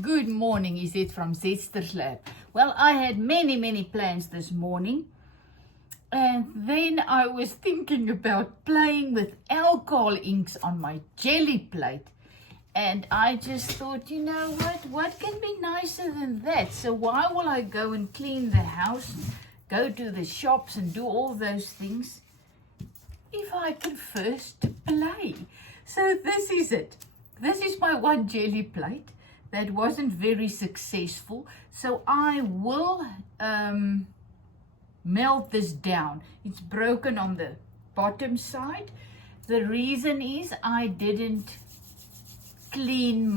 Good morning, is it from Zester's Lab? Well, I had many plans this morning. And then I was thinking about playing with alcohol inks on my Gelli Plate. And I just thought, you know what can be nicer than that? So why will I go and clean the house, go to the shops and do all those things if I can first play? So this is it. This is my one Gelli Plate that wasn't very successful. So I will melt this down. It's broken on the bottom side. The reason is I didn't clean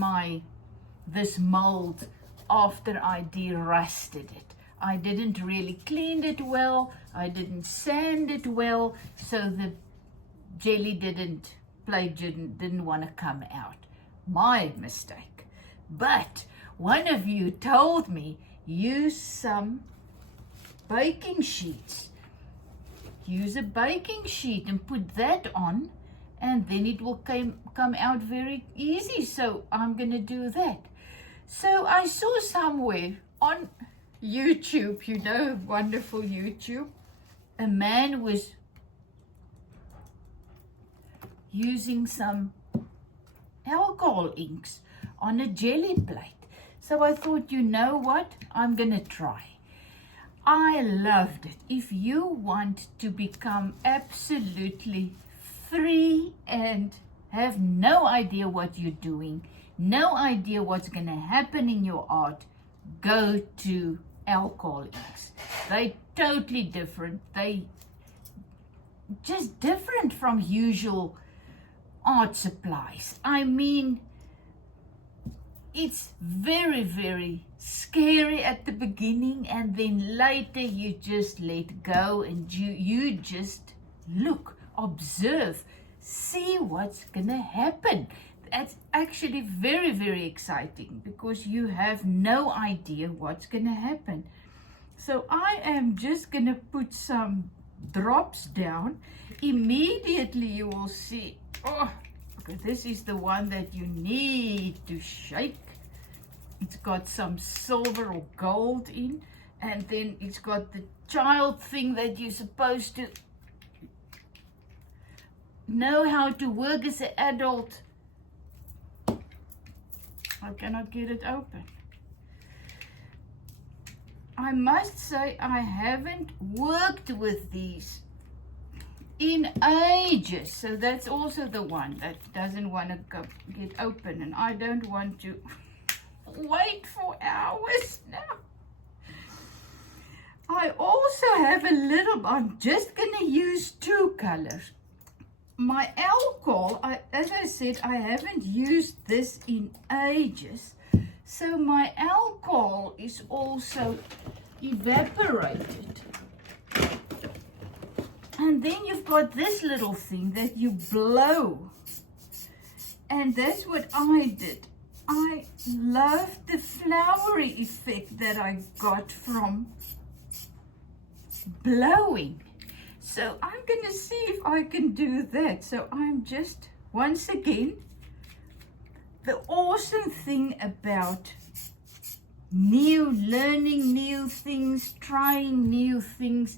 this mold after I derusted it. I didn't really clean it well. I didn't sand it well, so the jelly didn't want to come out. My mistake. But one of you told me use some baking sheets. Use a baking sheet and put that on, and then it will come out very easy. So I'm going to do that. So I saw somewhere on YouTube, you know, wonderful YouTube, a man was using some alcohol inks on a Gelli Plate. So I thought, you know what, I'm going to try. I loved it. If you want to become absolutely free and have no idea what you're doing, no idea what's going to happen in your art, go to alcohol inks. They're totally different. They just different from usual art supplies. I mean, it's very scary at the beginning, and then later you just let go and you just look, observe, see what's gonna happen. That's actually very exciting because you have no idea what's gonna happen. So I am just gonna put some drops down. Immediately you will see, oh, okay, this is the one that you need to shake. It's got some silver or gold in, and then it's got the child thing that you're supposed to know how to work as an adult. I cannot get it open. I must say I haven't worked with these in ages. So that's also the one that doesn't want to get open, and I don't want to wait for hours now. I also have a little, I'm just gonna use two colors. My alcohol, as I said, I haven't used this in ages. So my alcohol is also evaporated. And then you've got this little thing that you blow. And that's what I did. I love the flowery effect that I got from blowing. So I'm going to see if I can do that. So I'm just, once again, the awesome thing about learning new things, trying new things,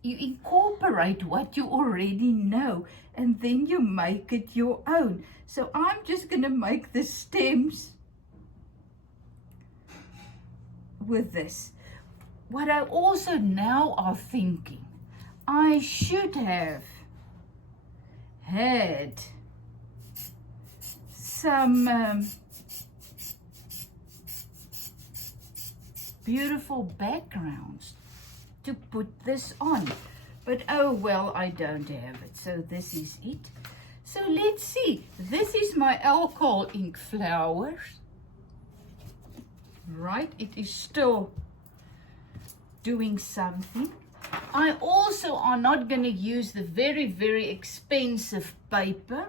you incorporate what you already know and then you make it your own. So I'm just going to make the stems with this. What I also now are thinking, I should have had some beautiful backgrounds to put this on, but oh well, I don't have it. So this is it. So let's see. This is my alcohol ink flowers. Right, it is still doing something. I also are not going to use the very expensive paper.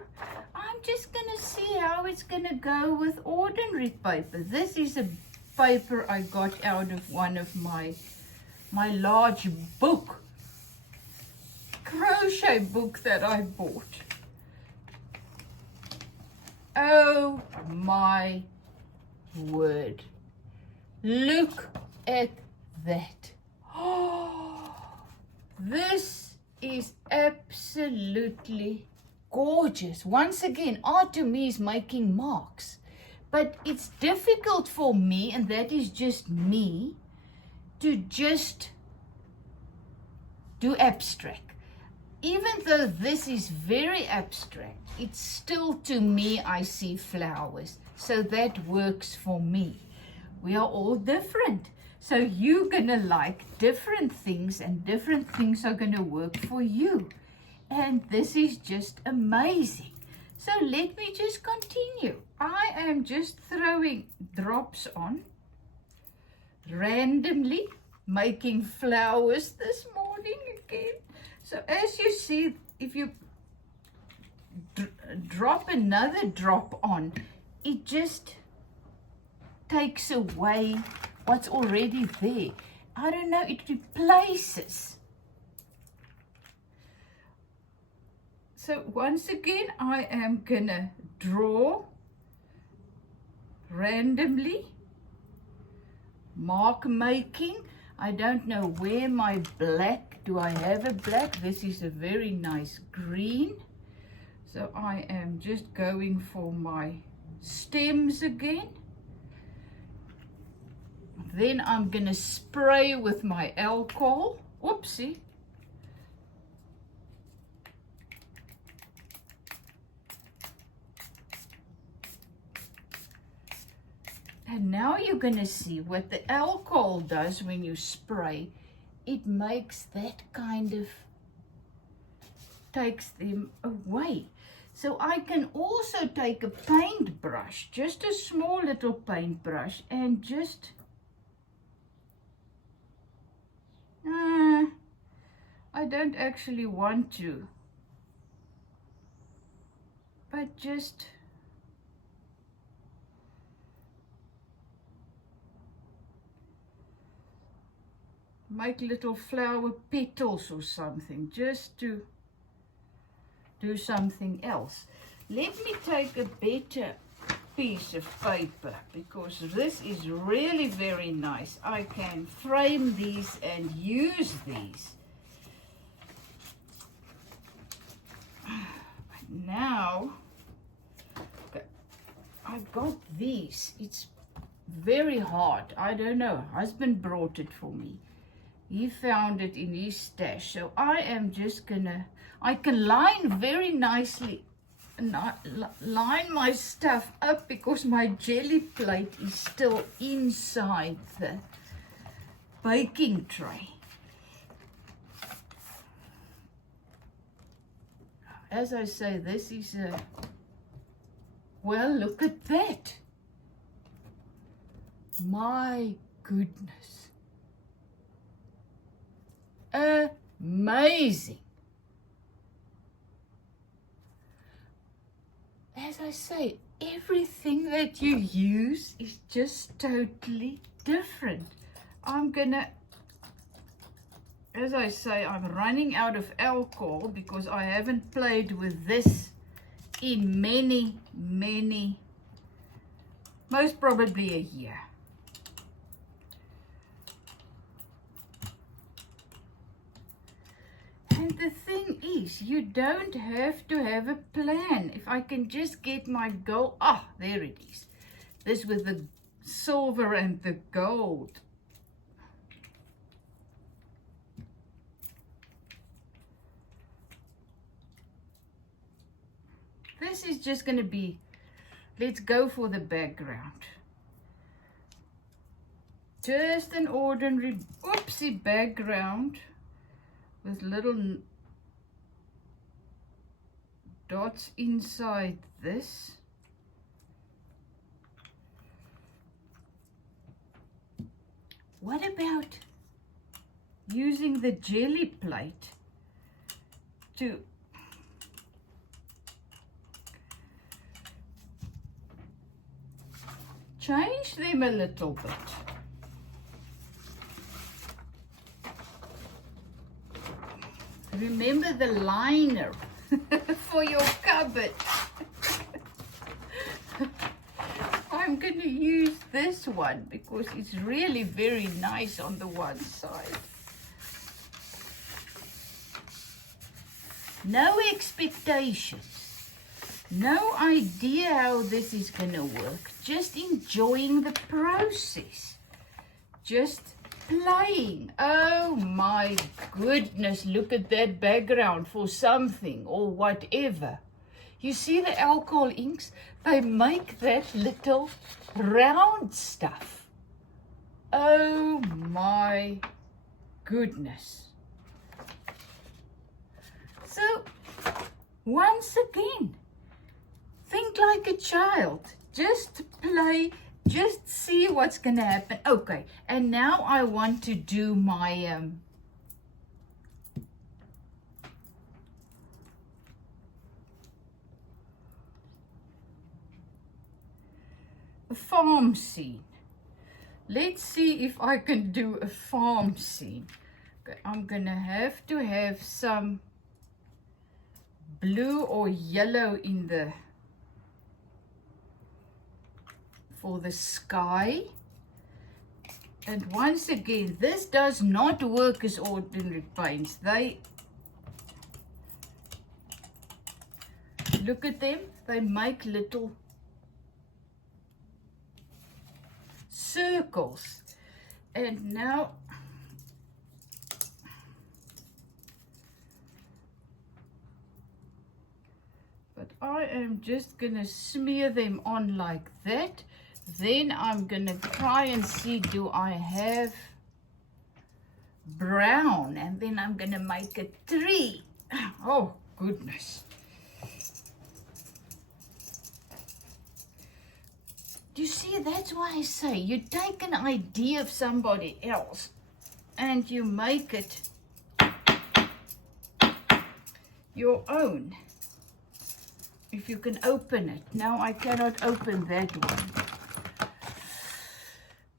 I'm just going to see how it's going to go with ordinary paper. This is a paper I got out of one of my large crochet book that I bought. Oh my word. Look at that. Oh, this is absolutely gorgeous. Once again, art to me is making marks. But it's difficult for me, and that is just me, to just do abstract. Even though this is very abstract, it's still, to me, I see flowers. So that works for me. We are all different. So you're gonna like different things, and different things are gonna work for you. And this is just amazing. So let me just continue. I am just throwing drops on randomly, making flowers this morning again. So as you see, if you drop another drop on, it just takes away what's already there. I don't know, it replaces. So once again, I am gonna draw randomly, mark making. I don't know where my black, do I have a black? This is a very nice green. So I am just going for my stems again. Then I'm gonna spray with my alcohol. Oopsie. And now you're going to see what the alcohol does when you spray. It makes that kind of, takes them away. So I can also take a paintbrush, just a small little paintbrush, and just, I don't actually want to, but just, make little flower petals or something, just to do something else. Let me take a better piece of paper, because this is really very nice. I can frame these and use these. Now, I got these. It's very hard. I don't know. Husband brought it for me. He found it in his stash. So I am just gonna, I can line very nicely, line my stuff up, because my jelly plate is still inside the baking tray. As I say, this is a, well, look at that. My goodness. Amazing. As I say, everything that you use is just totally different. I'm gonna, as I say, I'm running out of alcohol because I haven't played with this in many, most probably a year. And the thing is, you don't have to have a plan. If I can just get my gold, there it is. This with the silver and the gold. This is just going to be, let's go for the background. Just an ordinary, oopsie background with little dots inside this. What about using the jelly plate to change them a little bit? Remember the liner for your cupboard. I'm I'm going to use this one because it's really very nice on the one side. No expectations. No idea how this is going to work. Just enjoying the process. Just playing. Oh my goodness, look at that background for something or whatever. You see the alcohol inks? They make that little round stuff. Oh my goodness. So, once again, think like a child. Just play, just see what's going to happen. Okay, and now I want to do my farm scene. Let's see if I can do a farm scene. Okay, I'm going to have some blue or yellow in the for the sky. And once again, this does not work as ordinary paints. They look at them, they make little circles. And now I am just gonna smear them on like that. Then I'm gonna try and see, do I have brown? And then I'm gonna make a tree. Oh goodness. You see, that's why I say you take an idea of somebody else and you make it your own. If you can open it. Now I cannot open that one.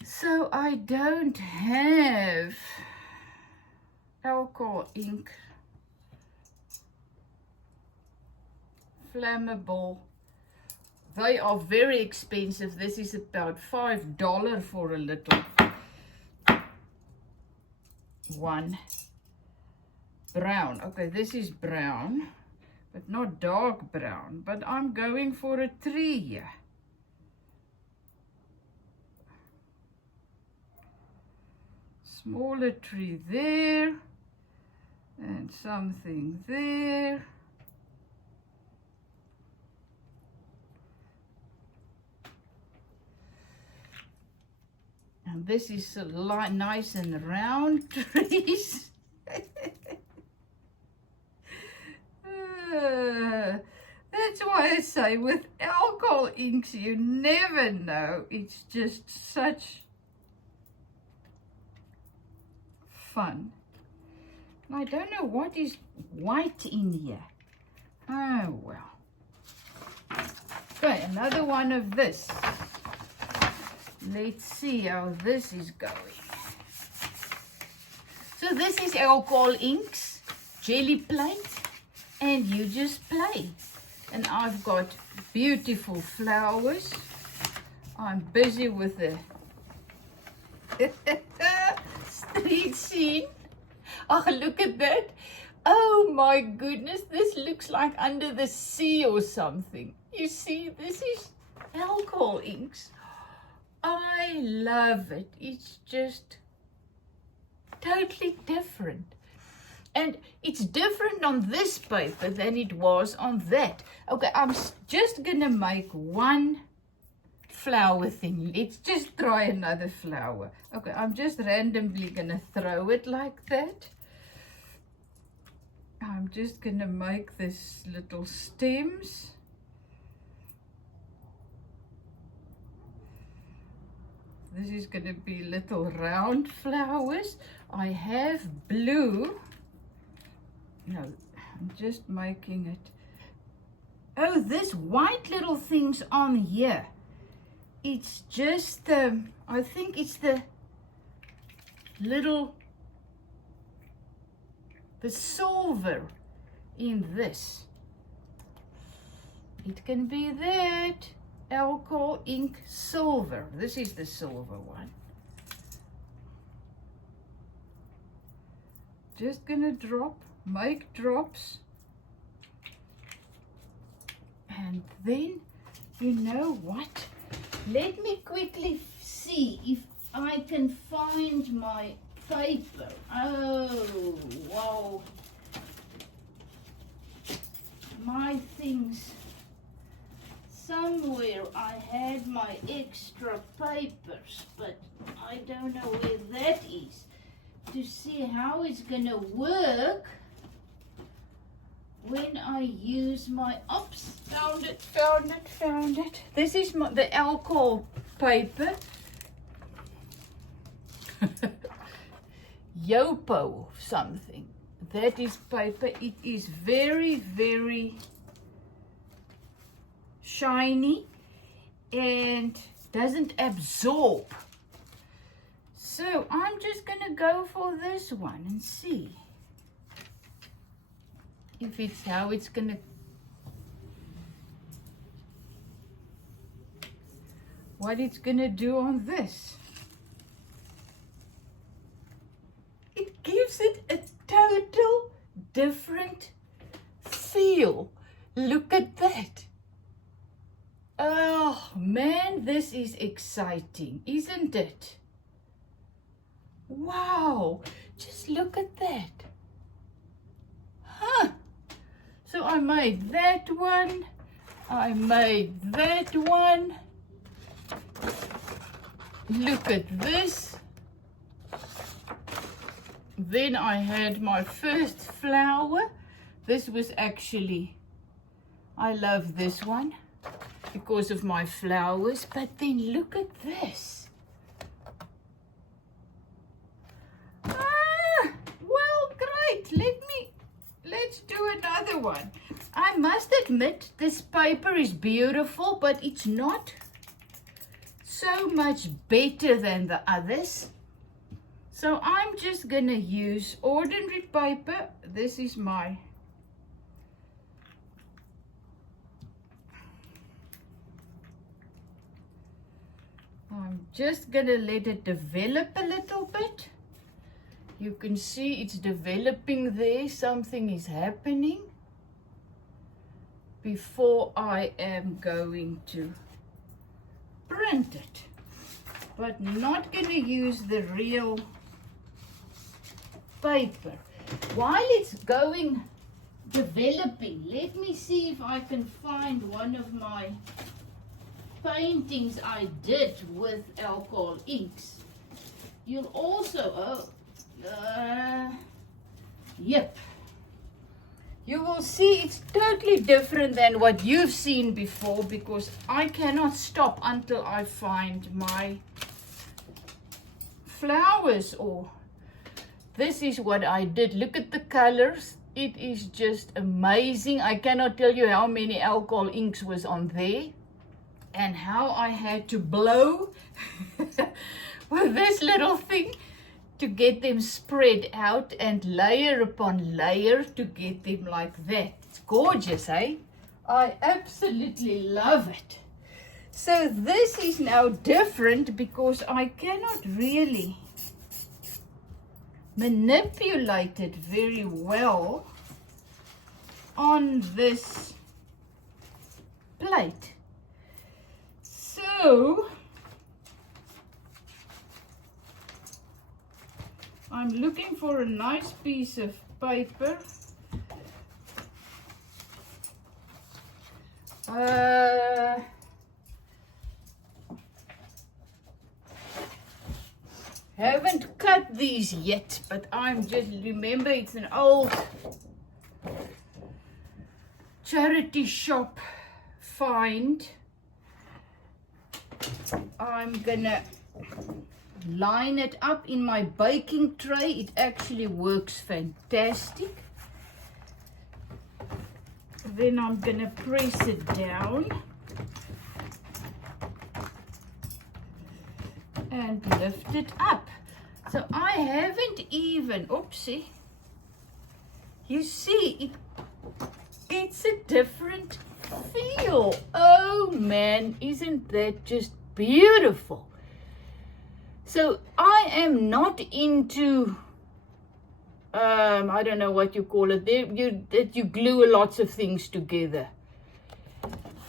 So I don't have alcohol ink, flammable. They are very expensive. This is about $5 for a little one. Brown. Okay, this is brown, but not dark brown. But I'm going for a tree here. Smaller tree there, and something there. And this is a nice and round trees. That's why I say with alcohol inks, you never know. It's just such fun. I don't know what is white in here. Oh well. Okay, another one of this. Let's see how this is going. So this is alcohol inks, Gelli Plate, and you just play. And I've got beautiful flowers. I'm busy with the street scene. Oh, look at that. Oh my goodness, this looks like under the sea or something. You see, this is alcohol inks. I love it. It's just totally different. And it's different on this paper than it was on that. Okay, I'm just gonna make one flower thing. Let's just try another flower. Okay, I'm just randomly gonna throw it like that. I'm just gonna make this little stems. This is gonna be little round flowers. I have blue. No, I'm just making it. Oh, this white little things on here. It's just, I think it's the little, the silver in this. It can be that. alcohol ink silver. This is the silver one. Just gonna make drops. And then, you know what? Let me quickly see if I can find my paper. Oh, wow. My things. Somewhere I had my extra papers, but I don't know where that is. To see how it's gonna work when I use my, oops, found it. This is the alcohol paper. Yopo something. That is paper. It is very, very shiny and doesn't absorb. So I'm just gonna go for this one and see if it's how it's gonna, what it's gonna do on this. It gives it a total different feel. Look at that. Oh man, this is exciting, isn't it? Wow, just look at that. Huh. So I made that one. I made that one. Look at this. Then I had my first flower. This was actually, I love this one because of my flowers. But then look at this. Let's do another one. I must admit this paper is beautiful, but it's not so much better than the others. So I'm just gonna use ordinary paper. This is my I'm just gonna let it develop a little bit. You can see it's developing there. Something is happening before I am going to print it. But not going to use the real paper. While it's developing, let me see if I can find one of my paintings I did with alcohol inks. You'll also, yep. You will see it's totally different than what you've seen before because I cannot stop until I find my flowers. Or this is what I did. Look at the colors. It is just amazing. I cannot tell you how many alcohol inks was on there and how I had to blow with this little thing to get them spread out and layer upon layer to get them like that. It's gorgeous, eh? I absolutely love it. So this is now different because I cannot really manipulate it very well on this plate. So I'm looking for a nice piece of paper. Haven't cut these yet, but I'm just, remember it's an old charity shop find. I'm gonna line it up in my baking tray. It actually works fantastic. Then I'm gonna press it down and lift it up. So I haven't even, oopsie, you see it gets a different feel. Oh man, isn't that just beautiful? So I am not into, I don't know what you call it, that you glue lots of things together.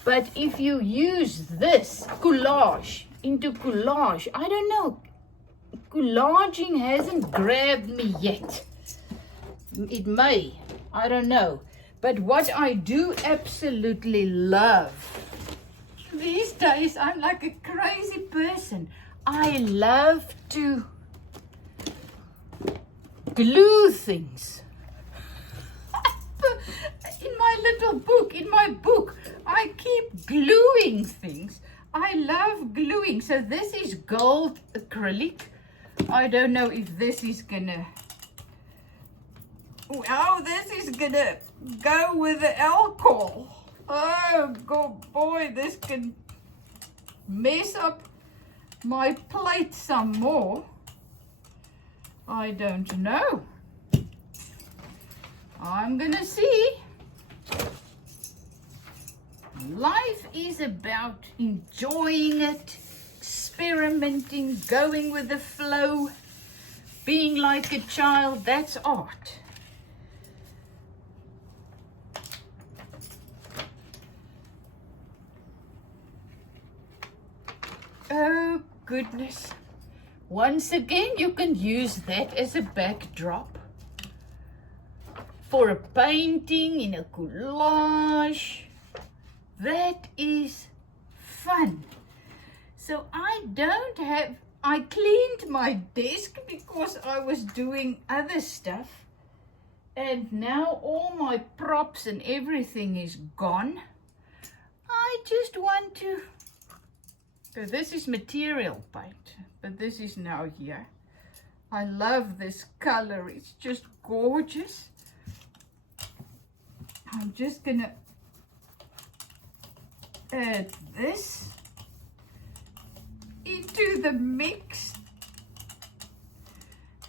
But if you use this collage into collage, I don't know, collaging hasn't grabbed me yet. It may, I don't know. But what I do absolutely love, these days I'm like a crazy person. I love to glue things. In my book, I keep gluing things. I love gluing. So this is gold acrylic. I don't know if this is gonna, oh, this is gonna go with the alcohol. Oh God, boy, this can mess up my plate some more. I don't know. I'm gonna see. Life is about enjoying it, experimenting, going with the flow, being like a child. That's art. Oh goodness. Once again, you can use that as a backdrop for a painting, in a collage. That is fun. So I cleaned my desk because I was doing other stuff. And now all my props and everything is gone. I just want to, so this is material paint, but this is now here. I love this color, it's just gorgeous. I'm just gonna add this into the mix.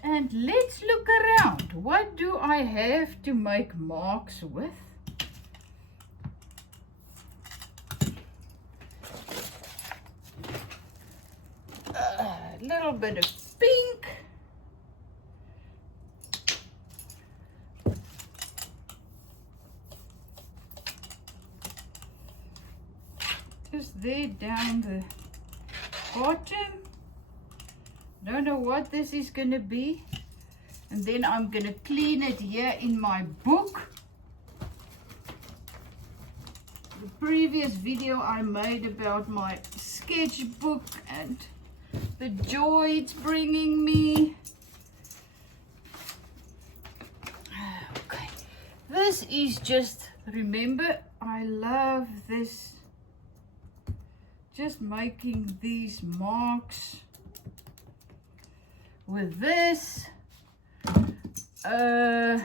And let's look around. What do I have to make marks with? A little bit of pink. Just there down the bottom. Don't know what this is going to be. And then I'm going to clean it here in my book. The previous video I made about my sketchbook and the joy it's bringing me. Okay. This is just, remember, I love this. Just making these marks with this. Oh,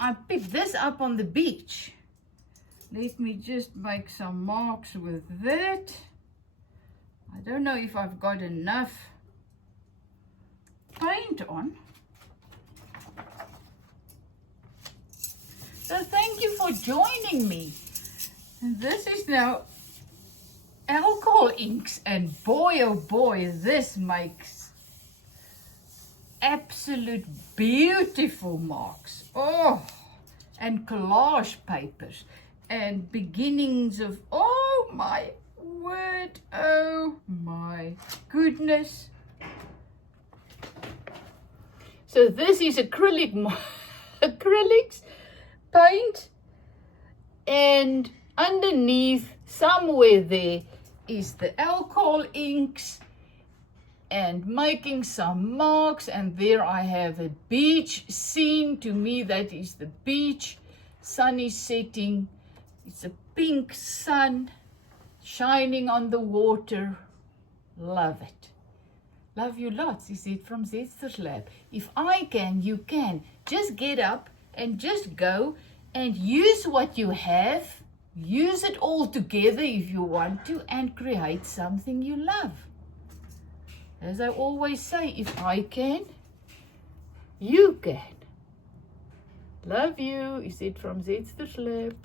I picked this up on the beach. Let me just make some marks with that. I don't know if I've got enough paint on. So thank you for joining me. And this is now alcohol inks, and boy oh boy, this makes absolute beautiful marks. Oh, and collage papers and beginnings of, oh my word, oh my goodness. So this is acrylics paint, and underneath somewhere there is the alcohol inks, and making some marks. And there I have a beach scene. To me, that is the beach. Sun is setting. It's a pink sun shining on the water. Love it. Love you lots. Is it from Zetster's Lab? If I can, you can. Just get up and just go and use what you have. Use it all together if you want to, and create something you love. As I always say, if I can, you can. Love you. Is it from Zetster's Lab?